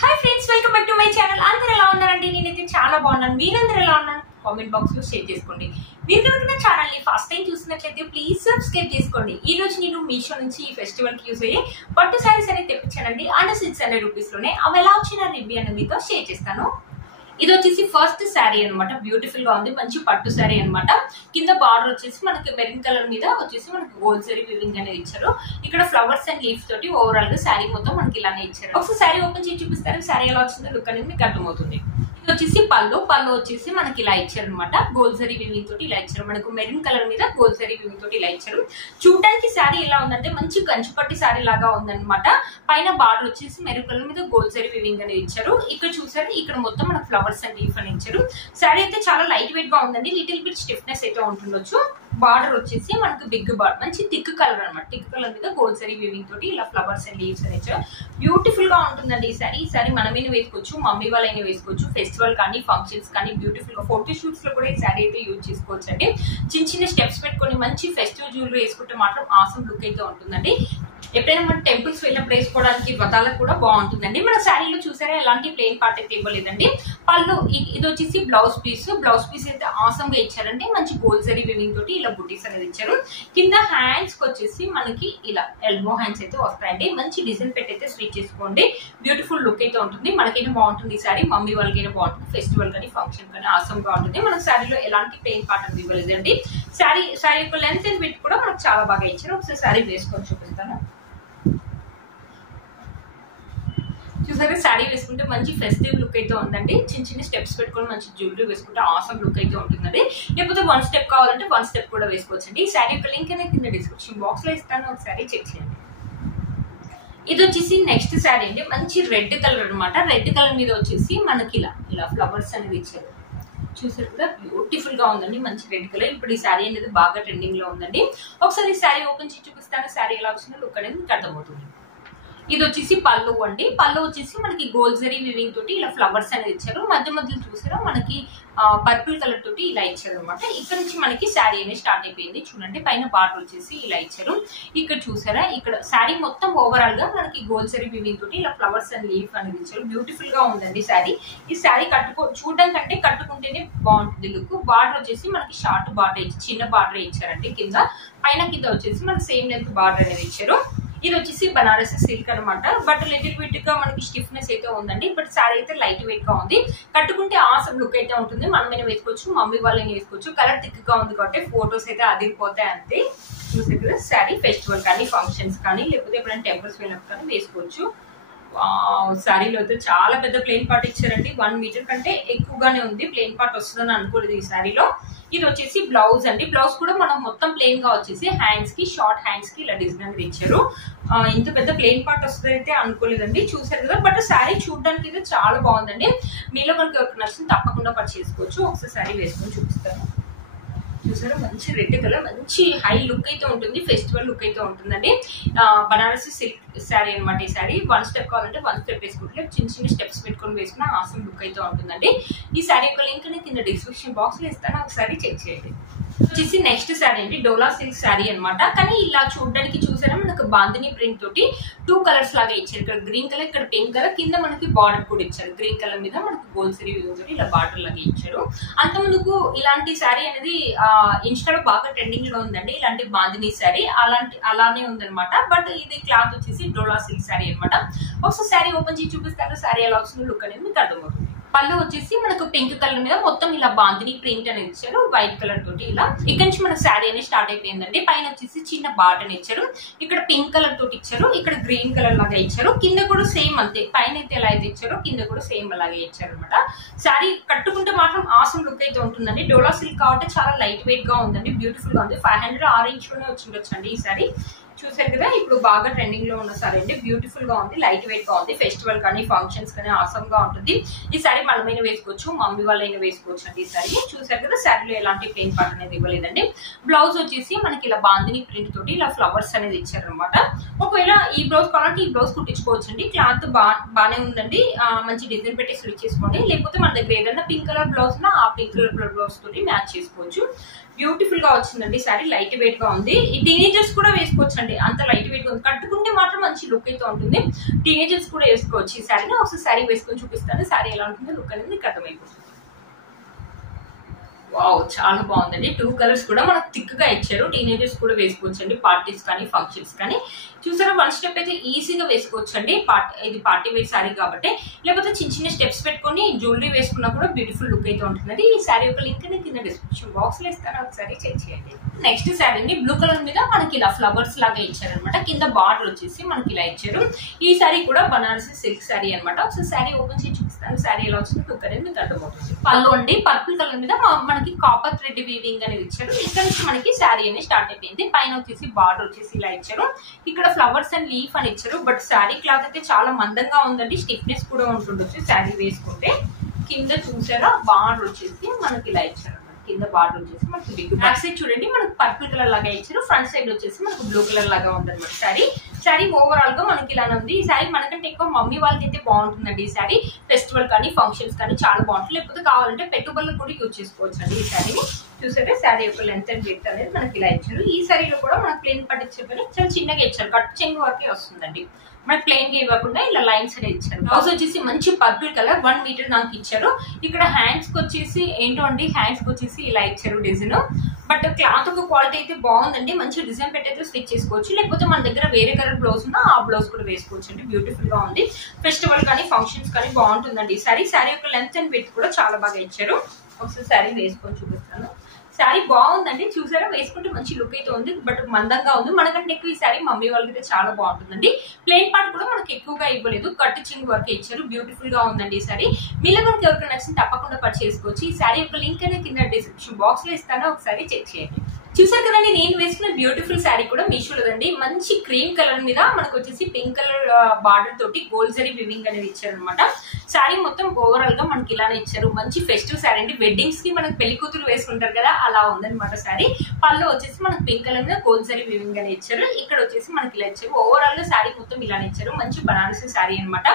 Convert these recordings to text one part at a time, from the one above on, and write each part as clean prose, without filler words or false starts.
Hi friends, welcome back to my channel. అందరూ ఎలా ఉన్నారండి? నేనైతే చాలా బాగున్నాను. మీరందరూ ఎలా ఉన్నారు? కామెంట్ బాక్స్ లో షేర్ చేసుకోండి. మీరు కనుక నా ఛానల్ ని ఫస్ట్ టైం చూసినట్లయితే ప్లీజ్ సబ్స్క్రైబ్ చేసుకోండి. ఈ రోజు నేను మీషో నుంచి ఈ ఫెస్టివల్ కి యూజ్ అయ్యే పట్టు శారీస్ అనేది తెప్పించానండి. అండర్ 600 రూపీస్ లోనే. అవి ఎలా వచ్చిన రివ్యూ అనేది మీతో షేర్ చేస్తాను. ఇది వచ్చేసి ఫస్ట్ శారీ అనమాట. బ్యూటిఫుల్ గా ఉంది, మంచి పట్టు శారీ అనమాట. కింద బార్డర్ వచ్చేసి మనకి మెరూన్ కలర్ మీద వచ్చేసి మనకి గోల్డ్ జరీ వీవింగ్ అనేది ఇచ్చారు. ఇక్కడ ఫ్లవర్స్ అండ్ లీవ్స్ తోటి ఓవరాల్ గా శారీ మొత్తం మనకి ఇలానే ఇచ్చారు. ఒకసారి శారీ ఓపెన్ చేసి చూపిస్తారు. శారీ ఎలా వచ్చిందో లుక్ అనేది మీకు అర్థమవుతుంది. ఇది వచ్చేసి పళ్ళు వచ్చేసి మనకి ఇలా ఇచ్చారు అనమాట. గోల్డ్ జరీ వీవింగ్ తోటి ఇలా ఇచ్చారు. మనకు మెరూన్ కలర్ మీద గోల్డ్ జరీ వీవింగ్ తోటి ఇలా ఇచ్చారు. చూడడానికి శారీ ఎలా ఉందంటే మంచి కంచిపట్టి శారీ లాగా ఉందన్నమాట. పైన బార్డర్ వచ్చేసి మెరూన్ కలర్ మీద గోల్డ్ జరీ వీవింగ్ అనేది ఇచ్చారు. ఇక్కడ చూసారు, ఇక్కడ మొత్తం మనకు ఫ్లవర్స్ అండ్ లీఫ్ అని ఇచ్చారు. శారీ అయితే చాలా లైట్ వెయిట్ గా ఉందండి. లిటిల్ బిట్ స్టిఫ్నెస్ అయితే ఉంటుండొచ్చు. బార్డర్ వచ్చేసి మనకు బిగ్ బార్డర్, మంచి థిక్ కలర్ అనమాట. థిక్ కలర్ మీద గోల్డ్ జరీ వీవింగ్ తోటి ఇలా ఫ్లవర్స్ అండ్ లీవ్స్ అని ఇచ్చారు. బ్యూటిఫుల్ గా ఉంటుందండి ఈ శారీ. ఈ శారీ మనమైనా వేసుకోవచ్చు, మమ్మీ వాళ్ళైనా వేసుకోవచ్చు. ఫెస్టివల్ కానీ ఫంక్షన్స్ కానీ బ్యూటిఫుల్ గా ఫోటో షూట్స్ లో కూడా ఈ శారీ అయితే యూజ్ చేసుకోవచ్చు అండి. చిన్న చిన్న స్టెప్స్ పెట్టుకొని మంచి ఫెస్టివల్ జ్యువెలరీ వేసుకుంటే మాత్రం ఆసమ్ లుక్ అయితే ఉంటుందండి. ఎప్పుడైనా మనం టెంపుల్స్ వెళ్ళినప్పుడు వేసుకోవడానికి వ్రతాలకు కూడా బాగుంటుందండి. మన శారీలో చూసారా ఎలాంటి ప్లెయిన్ పార్ట్ అయితే ఇవ్వలేదండి. పళ్ళు ఇది వచ్చేసి బ్లౌజ్ పీస్. బ్లౌజ్ పీస్ అయితే ఆసమ్ గా ఇచ్చారండి. మంచి గోల్డ్ జరీ వీవింగ్ తోటి ఇలా బుటీస్ అనేది ఇచ్చారు. కింద హ్యాండ్స్ కి వచ్చేసి మనకి ఇలా ఎల్బో హ్యాండ్స్ అయితే వస్తాయండి. మంచి డిజైన్ పెట్టి అయితే స్టిచ్ చేసుకోండి. బ్యూటిఫుల్ లుక్ అయితే ఉంటుంది. మనకైనా బాగుంటుంది ఈ శారీ, మమ్మీ వాళ్ళకైనా బాగుంటుంది. ఫెస్టివల్ కానీ ఫంక్షన్ కానీ ఆసమ్ గా ఉంటుంది. మన శారీలో ఎలాంటి ప్లెయిన్ పార్ట్ అనేది ఇవ్వలేదండి. శారీ యొక్క లెంత్ అండ్ విడ్త్ కూడా మనకు చాలా బాగా ఇచ్చారు. ఒకసారి శారీ వేసుకొని చూపిస్తాను. చూసారా, శారీ వేసుకుంటే మంచి ఫెస్టివ్ లుక్ అయితే ఉందండి. చిన్న చిన్న స్టెప్స్ పెట్టుకొని మంచి జ్యువెలరీ వేసుకుంటే ఆసమ్ లుక్ అయితే ఉంటుందండి. లేకపోతే వన్ స్టెప్ కావాలంటే వన్ స్టెప్ కూడా వేసుకోవచ్చండి. ఈ శారీ యొక్క లింక్ అనేది కింద డిస్క్రిప్షన్ బాక్స్ లో ఇస్తాను, ఒకసారి చెక్ చేయండి. ఇది వచ్చేసి నెక్స్ట్ శారీ అండి. మంచి రెడ్ కలర్ అనమాట. రెడ్ కలర్ మీద వచ్చేసి మనకి ఇలా ఫ్లవర్స్ అనేది ఇచ్చారు. చూసారు కదా, బ్యూటిఫుల్ గా ఉందండి. మంచి రెడ్ కలర్. ఇప్పుడు ఈ శారీ అనేది బాగా ట్రెండింగ్ లో ఉందండి. ఒకసారి ఈ శారీ ఓపెన్ చేసి చూపిస్తాను. శారీ ఎలా వచ్చిందో లుక్ అనేది మీకు అర్థమవుతుంది. ఇది వచ్చేసి పళ్ళు అండి. పళ్ళు వచ్చేసి మనకి గోల్డ్ జరీ వీవింగ్ తోటి ఇలా ఫ్లవర్స్ అనేది ఇచ్చారు. మధ్య మధ్యలో చూసారా మనకి పర్పుల్ కలర్ తోటి ఇలా ఇచ్చారు అనమాట. ఇక్కడ నుంచి మనకి శారీ అనేది స్టార్ట్ అయిపోయింది. చూడండి, పైన బార్డర్ వచ్చేసి ఇలా ఇచ్చారు. ఇక్కడ చూసారా, ఇక్కడ శారీ మొత్తం ఓవరాల్ గా మనకి గోల్డ్ జరీ వీవింగ్ తోటి ఇలా ఫ్లవర్స్ అండ్ లీఫ్ అనేది ఇచ్చారు. బ్యూటిఫుల్ గా ఉందండి శారీ. ఈ శారీ చూడడం కంటే కట్టుకుంటేనే బాగుంటుంది లుక్. బార్డర్ వచ్చేసి మనకి షార్ట్ బార్డర్ చిన్న బార్డర్ ఇచ్చారండి. కింద కింద వచ్చేసి మనకి సేమ్ లెంత్ బార్డర్ అనేది ఇచ్చారు. ఇది వచ్చేసి బనారస్ సిల్క్ అనమాట. బట్ లిటిల్ బిట్ గా మనకి స్టిఫ్నెస్ అయితే ఉందండి. బట్ శారీ అయితే లైట్ వెయిట్ గా ఉంది. కట్టుకుంటే ఆసమ్ లుక్ అయితే ఉంటుంది. మనమైనా వేసుకోవచ్చు, మమ్మీ వాళ్ళని వేసుకోవచ్చు. కలర్ థిక్ గా ఉంది కాబట్టి ఫోటోస్ అయితే అదిరిపోతాయి అంతే. చూసే కదా, శారీ ఫెస్టివల్ కానీ ఫంక్షన్స్ కానీ లేకపోతే ఎప్పుడైనా టెంపుల్స్ వెళ్ళినప్పుడు కానీ వేసుకోవచ్చు. శారీలో అయితే చాలా పెద్ద ప్లెయిన్ పార్ట్ ఇచ్చారండి. 1 మీటర్ కంటే ఎక్కువగానే ఉంది. ప్లెయిన్ పార్ట్ వస్తుందని అనుకోలేదు ఈ శారీలో. ఇది వచ్చేసి బ్లౌజ్ అండి. బ్లౌజ్ కూడా మనం మొత్తం ప్లెయిన్ గా వచ్చేసి హ్యాండ్స్ కి, షార్ట్ హ్యాండ్స్ కి ఇలా డిజైన్ అనేది ఇచ్చారు. ఇంత పెద్ద ప్లెయిన్ పార్ట్ వస్తుంది అయితే అనుకోలేదండి. చూసారు కదా, బట్ శారీ చూడడానికి అయితే చాలా బాగుందండి. మీలో మనకి ఒక నచ్చింది తప్పకుండా పర్చేస్ చేసుకోవచ్చు. ఒకసారి శారీ వేసుకొని చూపిస్తాను. చూసారా, మంచి రెడ్ కలర్, మంచి హై లుక్ అయితే ఉంటుంది. ఫెస్టివల్ లుక్ అయితే ఉంటుందండి. బనారసి సిల్క్ శారీ అనమాట. ఈ శారీ 1 స్టెప్ కావాలంటే 1 స్టెప్ వేసుకుంటే చిన్న చిన్న స్టెప్స్ పెట్టుకొని వేసుకున్న ఆసమ్ లుక్ అయితే ఉంటుందండి. ఈ శారీ యొక్క లింక్ ని కింద డిస్క్రిప్షన్ బాక్స్ లో ఇస్తాను, ఒకసారి చెక్ చేయండి. వచ్చేసి నెక్స్ట్ శారీ అండి. డోలా సిల్క్ శారీ అనమాట. కానీ ఇలా చూడడానికి చూసారా మనకు బాందిని ప్రింట్ తోటి 2 కలర్స్ లాగా ఇచ్చారు. ఇక్కడ గ్రీన్ కలర్, ఇక్కడ పింక్ కలర్. కింద మనకి బార్డర్ కూడా ఇచ్చారు. గ్రీన్ కలర్ మీద మనకి గోల్డ్ జరీ తోటి ఇలా బార్డర్ లాగా ఇచ్చారు. అంత ముందుకు ఇలాంటి శారీ అనేది ఇన్స్టాలో బాగా ట్రెండింగ్ లో ఉందండి. ఇలాంటి బాందిని శారీ అలానే ఉందన్నమాట. బట్ ఇది క్లాత్ వచ్చేసి డోలా సిల్క్ శారీ అనమాట. ఒకసారి శారీ ఓపెన్ చేసి చూపిస్తారు. శారీ ఎలా వస్తుందో లుక్ అనేది మీకు అర్థమవుతుంది. పళ్ళు వచ్చేసి మనకు పింక్ కలర్ మీద మొత్తం ఇలా బాందిని ప్రింట్ అనేది ఇచ్చారు. వైట్ కలర్ తోటి ఇలా. ఇక్కడ నుంచి మన శారీ అనేది స్టార్ట్ అయిపోయిందండి. పైన వచ్చేసి చిన్న బార్డర్ ఇచ్చారు. ఇక్కడ పింక్ కలర్ తోటి ఇచ్చారు. ఇక్కడ గ్రీన్ కలర్ లాగా ఇచ్చారు. కింద కూడా సేమ్ అంతే. పైన అయితే ఎలా అయితే ఇచ్చారో కింద కూడా సేమ్ అలాగే ఇచ్చారు అనమాట. శారీ కట్టుకుంటే మాత్రం ఆసమ్ లుక్ అయితే ఉంటుందండి. డోలా సిల్క్ కాబట్టి చాలా లైట్ వెయిట్ గా ఉందండి. బ్యూటిఫుల్ గా ఉంది. 500 ఆరెంజ్ లోనే వచ్చిండొచ్చండి ఈ శారీ. చూసారు కదా, ఇప్పుడు బాగా ట్రెండింగ్ లో ఉన్న సారీ అండి. బ్యూటిఫుల్ గా ఉంది, లైట్ వెయిట్ గా ఉంది. ఫెస్టివల్ కానీ ఫంక్షన్స్ కానీ ఆసమ్ గా ఉంటుంది. ఈ సారీ మనమైనా వేసుకోవచ్చు, మమ్మీ వాళ్ళైనా వేసుకోవచ్చు అండి. ఈ సారీ చూసారు కదా, శారీలో ఎలాంటి ప్లెయిన్ పార్ట్ అనేది ఇవ్వలేదండి. బ్లౌజ్ వచ్చేసి మనకి ఇలా బాందిని ప్రింట్ తోటి ఇలా ఫ్లవర్స్ అనేది ఇచ్చారు అనమాట. ఒకవేళ ఈ బ్లౌజ్ కావాలంటే ఈ బ్లౌజ్ కుట్టించుకోవచ్చు అండి. క్లాత్ బాగానే ఉందండి. మంచి డిజైన్ పెట్టి స్టిచ్ చేసుకోండి. లేకపోతే మన దగ్గర ఏదైనా పింక్ కలర్ బ్లౌజ్ నా ఆ పింక్ కలర్ బ్లౌజ్ తోటి మ్యాచ్ చేసుకోవచ్చు. బ్యూటిఫుల్ గా వచ్చిందండి. సారీ లైట్ వెయిట్ గా ఉంది. ఈ టీనేజర్స్ కూడా వేసుకోవచ్చు అండి. చూడండి అంత లైట్ వెయిట్ ఉంది, కట్టుకుంటే మాత్రం మంచి లుక్ అయితే ఉంటుంది. టీనేజర్స్ కూడా వేసుకోవచ్చు ఈ శారీని. ఒకసారి శారీ వేసుకొని చూపిస్తాను, శారీ ఎలా ఉంటుందో లుక్ అనేది మీకు అర్థమైపోతుంది. వావ్, చాలా బాగుందండి. 2 కలర్స్ కూడా మనకు థిక్ గా ఇచ్చారు. టీనేజర్స్ కూడా వేసుకోవచ్చు అండి, పార్టీస్ కానీ ఫంక్షన్స్ కానీ. చూసారా, 1 స్టెప్ అయితే ఈజీగా వేసుకోవచ్చు అండి. ఇది పార్టీ వేర్ శారీ కాబట్టి. లేకపోతే చిన్న చిన్న స్టెప్స్ పెట్టుకొని జ్యువెలరీ వేసుకున్నా కూడా బ్యూటిఫుల్ లుక్ అయితే ఉంటుందండి. ఈ శారీ యొక్క లింక్ ని కింద డిస్క్రిప్షన్ బాక్స్ లో ఇస్తాను, ఒకసారి చెక్ చేయండి. నెక్స్ట్ శారీ అండి, బ్లూ కలర్ మీద మనకి ఇలా ఫ్లవర్స్ లాగా ఇచ్చారనమాట. కింద బార్డర్ వచ్చేసి మనకి ఇలా ఇచ్చారు. ఈ శారీ కూడా బనారసి సిల్క్ శారీ అనమాట. ఒకసారి శారీ ఓపెన్ చేసి చూపిస్తాను, శారీ ఎలా వచ్చింది లుక్ అనేది మీకు అర్థమవుతుంది. పళ్ళు అండి, పర్పుల్ కలర్ మీద మనకి కాపర్ థ్రెడ్ వీవింగ్ అనేది ఇచ్చారు. ఇక్కడ నుంచి మనకి శారీ అనేది స్టార్ట్ అయిపోయింది. పైన వచ్చేసి బార్డర్ వచ్చేసి ఇలా ఇచ్చారు. ఇక్కడ ఫ్లవర్స్ అండ్ లీఫ్ అని ఇచ్చారు. బట్ శారీ క్లాత్ అయితే చాలా మందంగా ఉందండి, స్టిఫ్నెస్ కూడా ఉంటుండొచ్చు శారీ వేసుకుంటే. కింద చూసారా, బార్డర్ వచ్చేసి మనకి ఇలా ఇచ్చారు. కింద బార్డర్ వచ్చేసి మనకి బిగ్ బ్యాక్ సైడ్ చూడండి మనకి పర్పుల్ కలర్ లాగా ఇచ్చారు. ఫ్రంట్ సైడ్ వచ్చేసి మనకు బ్లూ కలర్ లాగా ఉంటుంది శారీ. శారీ ఓవరాల్ గా మనకి ఇలానే ఉంది. ఈ శారీ మనకంటే ఎక్కువ మమ్మీ వాళ్ళకి అయితే బాగుంటుందండి. ఈ శారీ ఫెస్టివల్ కానీ ఫంక్షన్స్ కానీ చాలా బాగుంటుంది. లేకపోతే కావాలంటే పెట్టుబడులు కూడా యూజ్ చేసుకోవచ్చు అండి ఈ శారీని. చూసారే, శారీ యొక్క లెంత్ అండ్ విడ్త్ అనేది మనకి ఇలా ఇచ్చారు. ఈ శారీలో కూడా మనకు ప్లేన్ పట్టించారు కానీ చాలా చిన్నగా ఇచ్చారు, కట్ చెంగు వరకే వస్తుందండి. మనకి ప్లేన్ గా ఇవ్వకుండా ఇలా లైన్స్ అనేది ఇచ్చారు. బ్లౌజ్ వచ్చేసి మంచి పర్పుల్ కలర్ 1 మీటర్ నాకు ఇచ్చారు. ఇక్కడ హ్యాండ్స్ కి వచ్చేసి ఏంటో అండి, హ్యాండ్స్ కి వచ్చేసి ఇలా ఇచ్చారు డిజైన్. బట్ క్లాత్ ఒక క్వాలిటీ అయితే బాగుందండి, మంచి డిజైన్ పెట్టయితే స్టిచ్ చేసుకోవచ్చు. లేకపోతే మన దగ్గర వేరే కలర్ బ్లౌజ్ ఉన్నా ఆ బ్లౌజ్ కూడా వేసుకోవచ్చు అండి. బ్యూటిఫుల్ గా ఉంది. ఫెస్టివల్ కానీ ఫంక్షన్స్ కానీ బాగుంటుందండి. శారీ యొక్క లెంత్ అండ్ విడ్త్ కూడా చాలా బాగా ఇచ్చారు. ఒకసారి శారీ వేసుకొని చూపిస్తాను. శారీ బాగుందండి, చూసారా, వేసుకుంటే మంచి లుక్ అయితే ఉంది. బట్ మందంగా ఉంది. మనకంటే ఎక్కువ ఈ శారీ మమ్మీ వాళ్ళకి అయితే చాలా బాగుంటుందండి. ప్లేన్ పార్ట్ కూడా మనకి ఎక్కువగా ఇవ్వలేదు, కట్ చింగ్ వర్క్ ఇచ్చారు. బ్యూటిఫుల్ గా ఉందండి ఈ శారీ. మీలో మనకి ఎవరికైనా నచ్చింది తప్పకుండా పర్చేస్ చేసుకోవచ్చు. ఈ శారీ యొక్క లింక్ అనేది కింద డిస్క్రిప్షన్ బాక్స్ లో ఇస్తాను, ఒకసారి చెక్ చేయండి. చూసారు కదండి, నేను వేసుకున్న బ్యూటిఫుల్ శారీ కూడా మీషోలోదండి. మంచి క్రీమ్ కలర్ మీద మనకు వచ్చేసి పింక్ కలర్ బార్డర్ తోటి గోల్డ్ జరీ వివింగ్ అనేది ఇచ్చారు అనమాట. శారీ మొత్తం ఓవరాల్ గా మనకి ఇలానే ఇచ్చారు. మంచి ఫెస్టివ్ శారీ అండి. వెడ్డింగ్స్ కి మనకి పెళ్లి కూతురు వేసుకుంటారు కదా, అలా ఉందన్నమాట శారీ. పళ్ళు వచ్చేసి మనకి పింక్ కలర్ మీద గోల్డ్ జరీ వివింగ్ అనేది ఇచ్చారు. ఇక్కడ వచ్చేసి మనకి ఇలా ఇచ్చారు. ఓవరాల్ గా శారీ మొత్తం ఇలానే ఇచ్చారు. మంచి బనారసి శారీ అనమాట.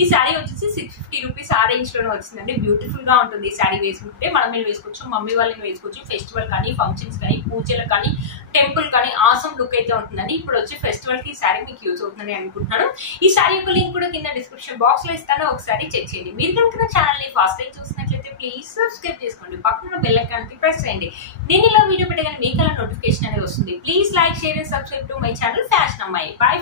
ఈ శారీ వచ్చేసి 650 రూపీస్ ఆ రేంజ్ లోనే వచ్చిందండి. బ్యూటిఫుల్ గా ఉంటుంది ఈ శారీ వేసుకుంటే. మనం వేసుకోవచ్చు, మమ్మీ వాళ్ళని వేసుకోవచ్చు. ఫెస్టివల్ కానీ ఫంక్షన్స్ కానీ పూజలు కానీ టెంపుల్ కానీ ఆసమ్ లుక్ అయితే ఉంటుందండి. ఇప్పుడు వచ్చే ఫెస్టివల్ కి ఈ శారీ మీకు యూజ్ అవుతుందని అనుకుంటున్నాను. ఈ శారీ యొక్క లింక్ కూడా కింద డిస్క్రిప్షన్ బాక్స్ లో ఇస్తాను, ఒకసారి చెక్ చేయండి. మీరు కనుక ఛానల్ ని ఫస్ట్ టైం చూసినట్లయితే ప్లీజ్ సబ్స్క్రైబ్ చేసుకోండి. పక్కన బెల్ ఐకాన్ ని ప్రెస్ చేయండి. నేను ఇలా వీడియో పెట్టగానే మీకు అలా నోటిఫికేషన్ అనేది వస్తుంది. Please like, share and subscribe to my channel fashion అమ్మాయి. బై.